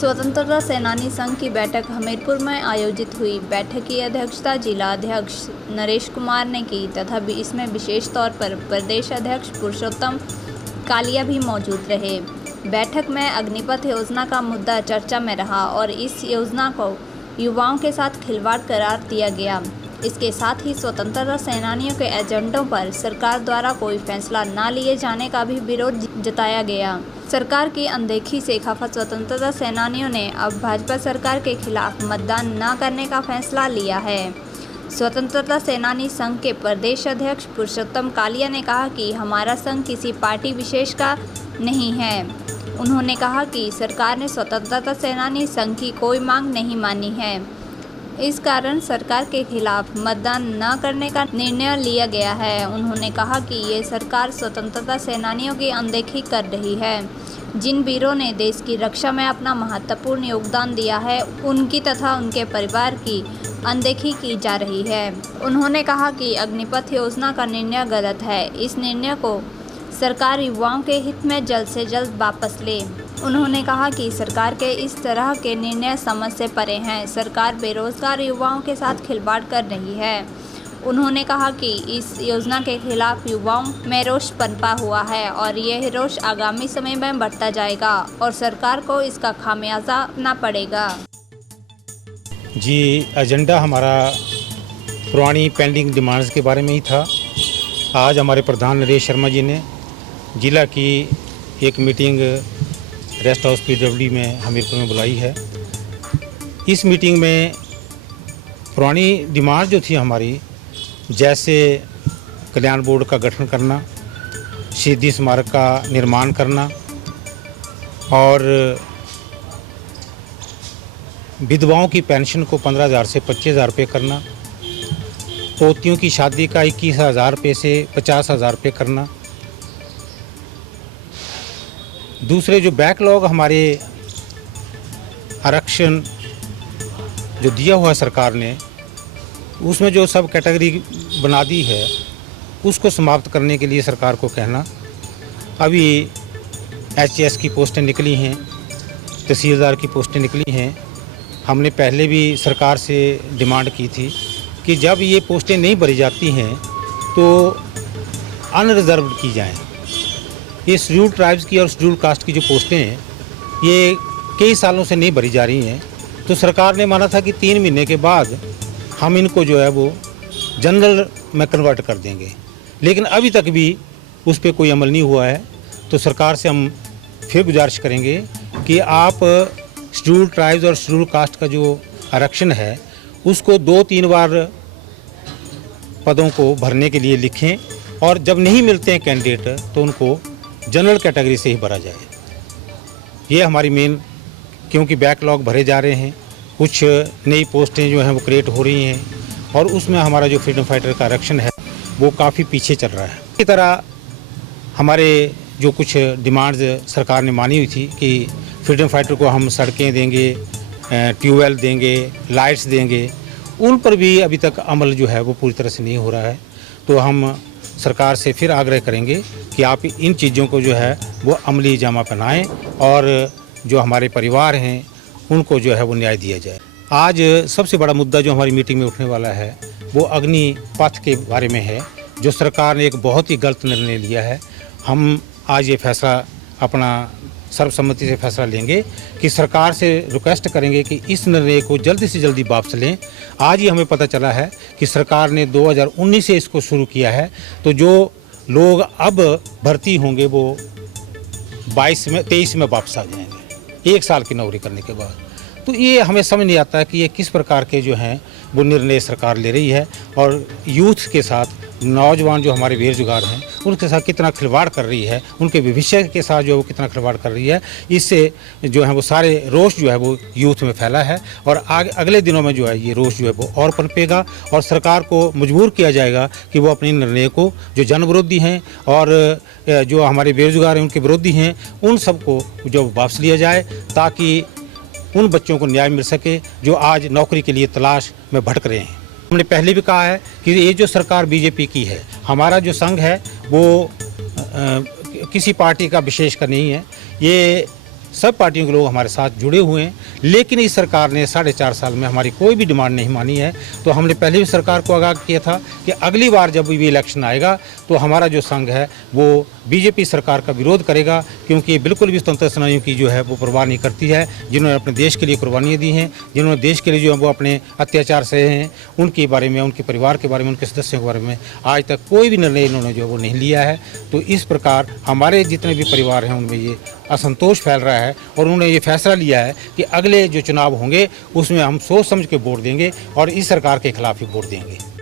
स्वतंत्रता सेनानी संघ की बैठक हमीरपुर में आयोजित हुई। बैठक की अध्यक्षता जिला अध्यक्ष नरेश कुमार ने की तथा इसमें विशेष तौर पर प्रदेश अध्यक्ष पुरुषोत्तम कालिया भी मौजूद रहे। बैठक में अग्निपथ योजना का मुद्दा चर्चा में रहा और इस योजना को युवाओं के साथ खिलवाड़ करार दिया गया। इसके साथ ही स्वतंत्रता सेनानियों के एजेंडों पर सरकार द्वारा कोई फैसला न लिए जाने का भी विरोध जताया गया। सरकार की अनदेखी से खफा स्वतंत्रता सेनानियों ने अब भाजपा सरकार के खिलाफ मतदान न करने का फैसला लिया है। स्वतंत्रता सेनानी संघ के प्रदेश अध्यक्ष पुरुषोत्तम कालिया ने कहा कि हमारा संघ किसी पार्टी विशेष का नहीं है। उन्होंने कहा कि सरकार ने स्वतंत्रता सेनानी संघ की कोई मांग नहीं मानी है, इस कारण सरकार के खिलाफ मतदान न करने का निर्णय लिया गया है। उन्होंने कहा कि ये सरकार स्वतंत्रता सेनानियों की अनदेखी कर रही है। जिन वीरों ने देश की रक्षा में अपना महत्वपूर्ण योगदान दिया है, उनकी तथा उनके परिवार की अनदेखी की जा रही है। उन्होंने कहा कि अग्निपथ योजना का निर्णय गलत है। इस निर्णय को सरकार युवाओं के हित में जल्द से जल्द वापस ले। उन्होंने कहा कि सरकार के इस तरह के निर्णय समझ से परे हैं। सरकार बेरोजगार युवाओं के साथ खिलवाड़ कर रही है। उन्होंने कहा कि इस योजना के खिलाफ युवाओं में रोष पनपा हुआ है और यह रोष आगामी समय में बढ़ता जाएगा और सरकार को इसका खामियाजा अपना पड़ेगा। जी, एजेंडा हमारा पुरानी पेंडिंग डिमांड्स के बारे में ही था। आज हमारे प्रधान नरेश शर्मा जी ने जिला की एक मीटिंग रेस्ट हाउस PWD में हमीरपुर में बुलाई है। इस मीटिंग में पुरानी डिमांड जो थी हमारी, जैसे कल्याण बोर्ड का गठन करना, शहीदी स्मारक का निर्माण करना और विधवाओं की पेंशन को 15,000 से 25,000 रुपये करना, पोतियों की शादी का 21,000 रुपये से 50,000 रुपये करना। दूसरे जो बैकलॉग हमारे आरक्षण जो दिया हुआ है सरकार ने, उसमें जो सब कैटेगरी बना दी है, उसको समाप्त करने के लिए सरकार को कहना। अभी HS की पोस्टें निकली हैं, तहसीलदार की पोस्टें निकली हैं। हमने पहले भी सरकार से डिमांड की थी कि जब ये पोस्टें नहीं भरी जाती हैं तो अनरिजर्व्ड की जाएं। ये शेड्यूल्ड ट्राइब्स की और शेड्यूल्ड कास्ट की जो पोस्टें हैं, ये कई सालों से नहीं भरी जा रही हैं। तो सरकार ने माना था कि 3 महीने के बाद हम इनको जो है वो जनरल में कन्वर्ट कर देंगे, लेकिन अभी तक भी उस पर कोई अमल नहीं हुआ है। तो सरकार से हम फिर गुजारिश करेंगे कि आप शेड्यूल्ड ट्राइब्स और शेड्यूल्ड कास्ट का जो आरक्षण है, उसको 2-3 बार पदों को भरने के लिए लिखें और जब नहीं मिलते हैं कैंडिडेट तो उनको जनरल कैटेगरी से ही भरा जाए। ये हमारी मेन, क्योंकि बैकलॉग भरे जा रहे हैं, कुछ नई पोस्टें जो हैं वो क्रिएट हो रही हैं और उसमें हमारा जो फ्रीडम फाइटर का आरक्षण है वो काफ़ी पीछे चल रहा है। इसी तरह हमारे जो कुछ डिमांड्स सरकार ने मानी हुई थी कि फ्रीडम फाइटर को हम सड़कें देंगे, ट्यूबवेल देंगे, लाइट्स देंगे, उन पर भी अभी तक अमल जो है वो पूरी तरह से नहीं हो रहा है। तो हम सरकार से फिर आग्रह करेंगे कि आप इन चीज़ों को जो है वो अमली जामा पहनाएं और जो हमारे परिवार हैं उनको जो है वो न्याय दिया जाए। आज सबसे बड़ा मुद्दा जो हमारी मीटिंग में उठने वाला है वो अग्निपथ के बारे में है, जो सरकार ने एक बहुत ही गलत निर्णय लिया है। हम आज ये फैसला अपना सर्वसम्मति से फैसला लेंगे कि सरकार से रिक्वेस्ट करेंगे कि इस निर्णय को जल्दी से जल्दी वापस लें। आज ही हमें पता चला है कि सरकार ने 2019 से इसको शुरू किया है, तो जो लोग अब भर्ती होंगे वो 23 में वापस आ जाएंगे, 1 साल की नौकरी करने के बाद। तो ये हमें समझ नहीं आता कि ये किस प्रकार के जो हैं वो निर्णय सरकार ले रही है और यूथ के साथ, नौजवान जो हमारे बेरोजगार हैं उनके साथ कितना खिलवाड़ कर रही है, उनके भविष्य के साथ जो है वो कितना खिलवाड़ कर रही है। इससे जो है वो सारे रोष जो है वो यूथ में फैला है और अगले दिनों में जो है ये रोष जो है वो और पनपेगा और सरकार को मजबूर किया जाएगा कि वो अपने निर्णय को, जो जन विरोधी हैं और जो हमारे बेरोजगार हैं उनके विरोधी हैं, उन सबको जो वापस लिया जाए ताकि उन बच्चों को न्याय मिल सके जो आज नौकरी के लिए तलाश में भटक रहे हैं। हमने पहले भी कहा है कि ये जो सरकार बीजेपी की है, हमारा जो संघ है वो किसी पार्टी का विशेष का नहीं है, ये सब पार्टियों के लोग हमारे साथ जुड़े हुए हैं। लेकिन इस सरकार ने 4.5 साल में हमारी कोई भी डिमांड नहीं मानी है। तो हमने पहले भी सरकार को आगाह किया था कि अगली बार जब भी इलेक्शन आएगा तो हमारा जो संघ है वो बीजेपी सरकार का विरोध करेगा, क्योंकि बिल्कुल भी स्वतंत्रता सेनानियों की जो है वो परवाह नहीं करती है। जिन्होंने अपने देश के लिए कुर्बानियाँ दी हैं, जिन्होंने देश के लिए जो है वो अपने अत्याचार सहे हैं, उनके बारे में, उनके परिवार के बारे में, उनके सदस्यों के बारे में आज तक कोई भी निर्णय इन्होंने जो है वो नहीं लिया है। तो इस प्रकार हमारे जितने भी परिवार हैं उनमें ये असंतोष फैल रहा है और उन्होंने ये फैसला लिया है कि अगले जो चुनाव होंगे उसमें हम सोच समझ के वोट देंगे और इस सरकार के खिलाफ ही वोट देंगे।